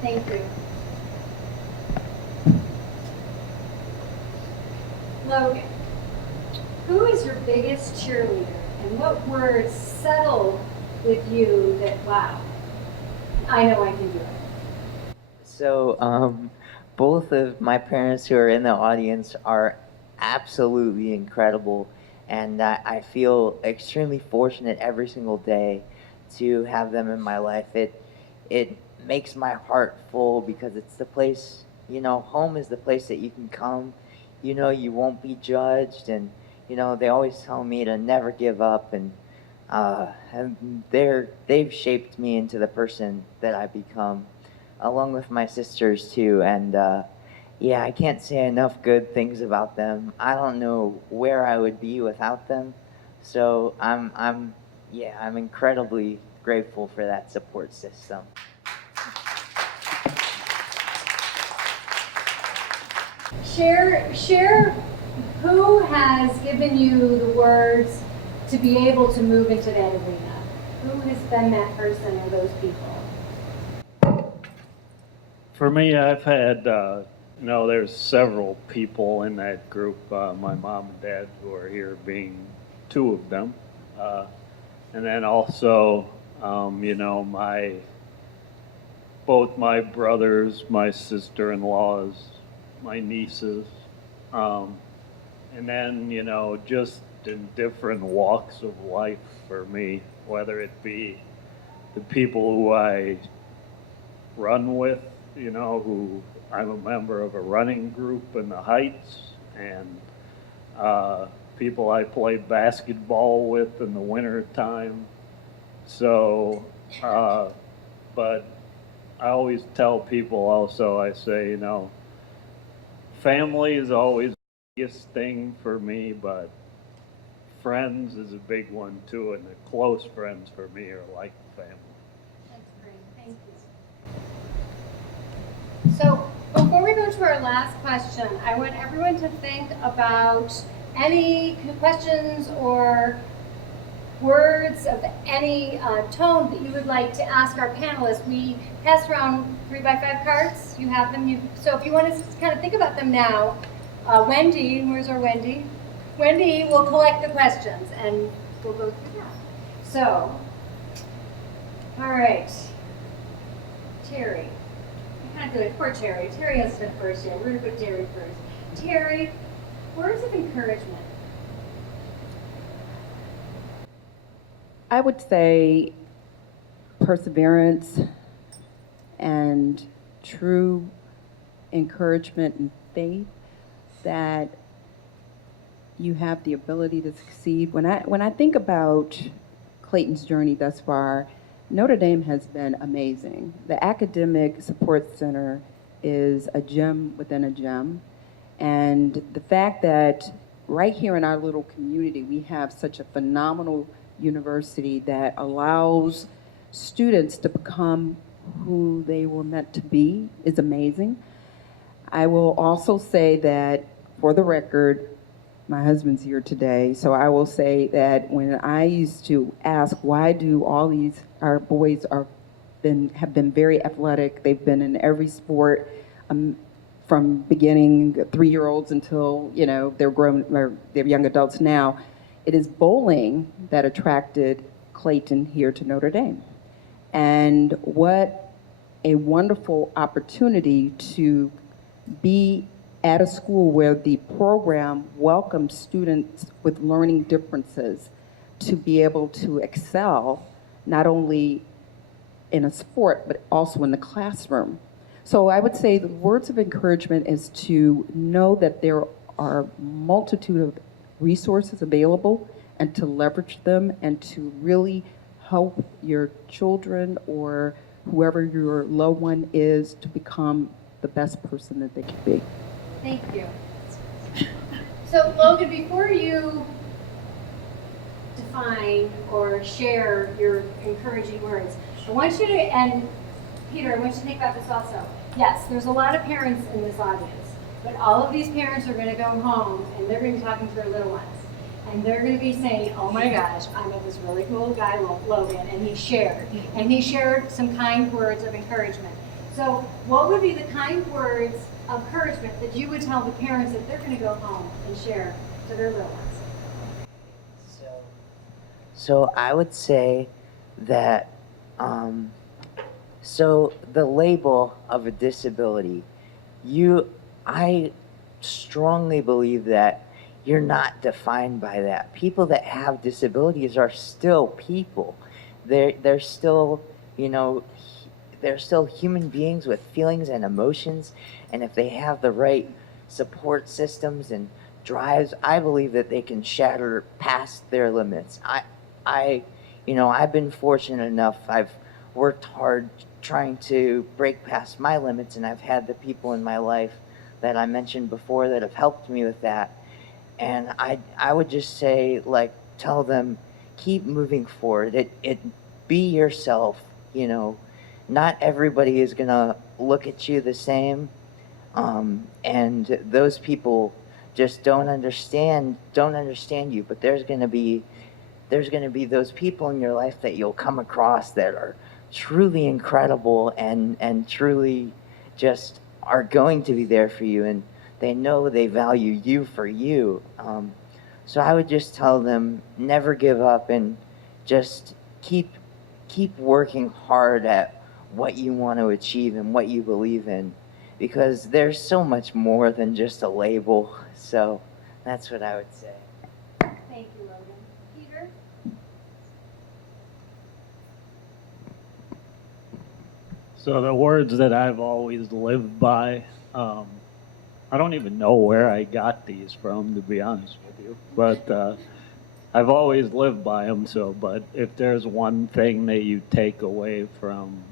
Thank you. Logan, who is your biggest cheerleader, and what words settle with you that, wow, I know I can do it? So, both of my parents who are in the audience are absolutely incredible, and I feel extremely fortunate every single day to have them in my life. It makes my heart full because it's the place, home is the place that you can come. You won't be judged, and they always tell me to never give up, and they've shaped me into the person that I become, along with my sisters too. And yeah, I can't say enough good things about them. I don't know where I would be without them. So I'm incredibly grateful for that support system. Share who has given you the words to be able to move into that arena. Who has been that person or those people? For me, I've had, there's several people in that group, my mom and dad who are here being two of them. And then also, both my brothers, my sister-in-laws, my nieces, and then, just in different walks of life for me, whether it be the people who I run with, who I'm a member of a running group in the Heights, and people I played basketball with in the winter time. So, but I always tell people also, I say, family is always the biggest thing for me, but friends is a big one too, and the close friends for me are like family. That's great, thank you. So before we go to our last question, I want everyone to think about any questions or words of any tone that you would like to ask our panelists. We pass around 3x5 cards. You have them. So if you want to kind of think about them now, Wendy, where's our Wendy? Wendy will collect the questions and we'll go through them. So, all right, Terry. I kind of do it. Poor Terry. Terry has to go first here. We're going to put Terry first. Terry, words of encouragement. I would say perseverance and true encouragement and faith that you have the ability to succeed. When I think about Clayton's journey thus far, Notre Dame has been amazing. The Academic Support Center is a gem within a gem. And the fact that right here in our little community, we have such a phenomenal university that allows students to become who they were meant to be is amazing. I will also say that, for the record, my husband's here today, so I will say that when I used to ask why do all these, our boys have been very athletic, they've been in every sport, from beginning 3-year-olds until they're grown, or they're young adults now. It is bowling that attracted Clayton here to Notre Dame. And what a wonderful opportunity to be at a school where the program welcomes students with learning differences to be able to excel, not only in a sport, but also in the classroom. So I would say the words of encouragement is to know that there are a multitude of resources available and to leverage them and to really help your children or whoever your loved one is to become the best person that they can be. Thank you. So Logan, before you define or share your encouraging words, I want you to, and Peter, I want you to think about this also. Yes, there's a lot of parents in this audience, but all of these parents are going to go home and they're going to be talking to their little ones. And they're going to be saying, oh my gosh, I met this really cool guy, Logan, and he shared some kind words of encouragement. So what would be the kind words of encouragement that you would tell the parents if they're going to go home and share to their little ones? So I would say that, so the label of a disability, I strongly believe that you're not defined by that. People that have disabilities are still people. They're still, you know, they're still human beings with feelings and emotions, and if they have the right support systems and drives, I believe that they can shatter past their limits. I've been fortunate enough. I've worked hard trying to break past my limits, and I've had the people in my life that I mentioned before that have helped me with that. And I would just say, like, tell them, keep moving forward. Be yourself. Not everybody is gonna look at you the same, and those people just don't understand you. But there's gonna be those people in your life that you'll come across that are truly incredible and truly just are going to be there for you, and they know they value you for you. So I would just tell them, never give up, and just keep working hard at what you want to achieve and what you believe in, because there's so much more than just a label. So that's what I would say. Thank you, Logan. Peter? So the words that I've always lived by, I don't even know where I got these from, to be honest with you, but I've always lived by them. But if there's one thing that you take away from,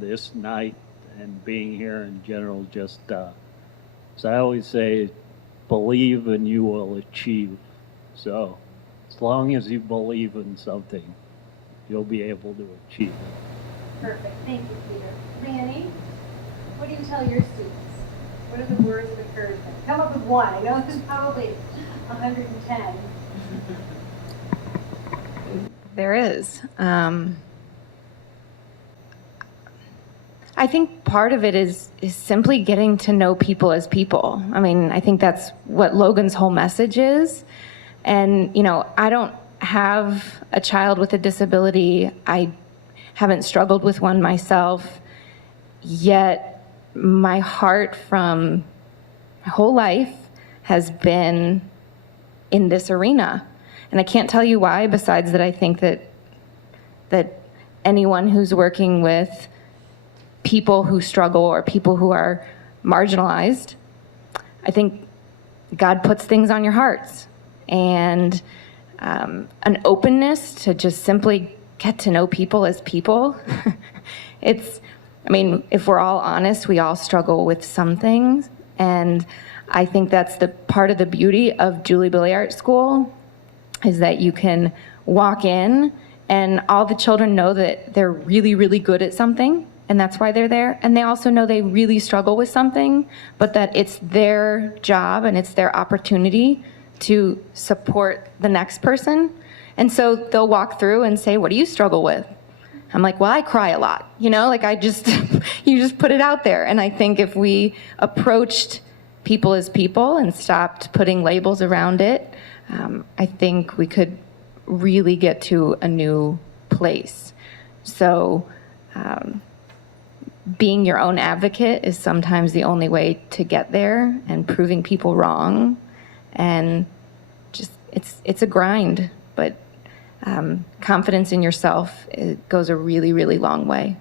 this night and being here in general, so I always say, believe and you will achieve. So as long as you believe in something, you'll be able to achieve it. Perfect. Thank you, Peter. Lanny, what do you tell your students? What are the words of encouragement? Come up with one. I know there's probably 110. There is. I think part of it is simply getting to know people as people. I mean, I think that's what Logan's whole message is. And, I don't have a child with a disability. I haven't struggled with one myself, yet my heart from my whole life has been in this arena. And I can't tell you why, besides that I think that anyone who's working with people who struggle or people who are marginalized, I think God puts things on your hearts. And an openness to just simply get to know people as people. If we're all honest, we all struggle with some things. And I think that's the part of the beauty of Julie Billiart School, is that you can walk in and all the children know that they're really, really good at something, and that's why they're there. And they also know they really struggle with something, but that it's their job and it's their opportunity to support the next person. And so they'll walk through and say, what do you struggle with? I'm like, well, I cry a lot. you just put it out there. And I think if we approached people as people and stopped putting labels around it, I think we could really get to a new place. So being your own advocate is sometimes the only way to get there, and proving people wrong. And just, it's a grind, but confidence in yourself, it goes a really, really long way.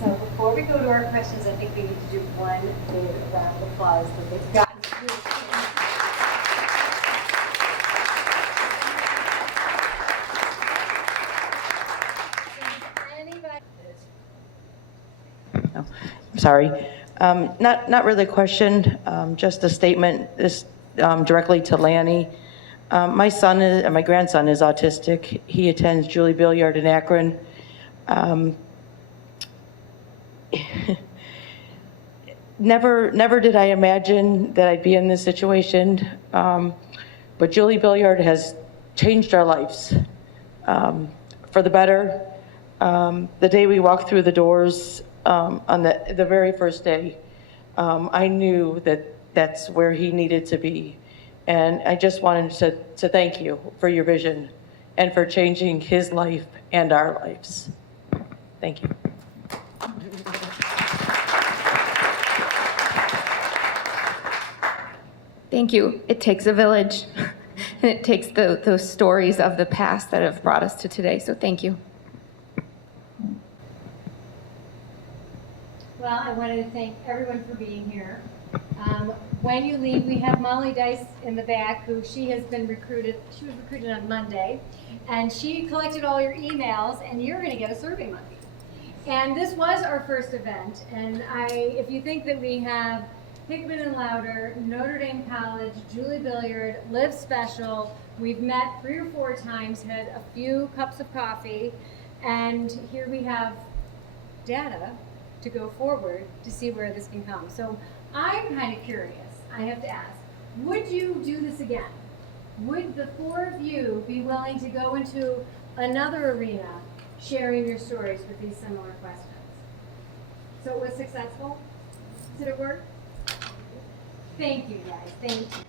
So before we go to our questions, I think we need to do one big round of applause that they've gotten through. I'm sorry. Not really a question, just a statement. This directly to Lanny. My grandson is autistic. He attends Julie Billiart in Akron. Never did I imagine that I'd be in this situation, but Julie Billiart has changed our lives for the better. The day we walked through the doors, on the very first day, I knew that that's where he needed to be. And I just wanted to thank you for your vision and for changing his life and our lives. Thank you. Thank you. It takes a village, and it takes those stories of the past that have brought us to today, so thank you. Well, I wanted to thank everyone for being here. When you leave, we have Molly Dice in the back, who she was recruited on Monday, and she collected all your emails, and you're gonna get a Survey Monkey. And this was our first event, and if you think that we have Hickman and Louder, Notre Dame College, Julie Billiard, Live Special, we've met 3 or 4 times, had a few cups of coffee, and here we have data to go forward to see where this can come. So I'm kind of curious, I have to ask, would you do this again? Would the 4 of you be willing to go into another arena sharing your stories with these similar questions? So it was successful? Did it work? Thank you guys, thank you.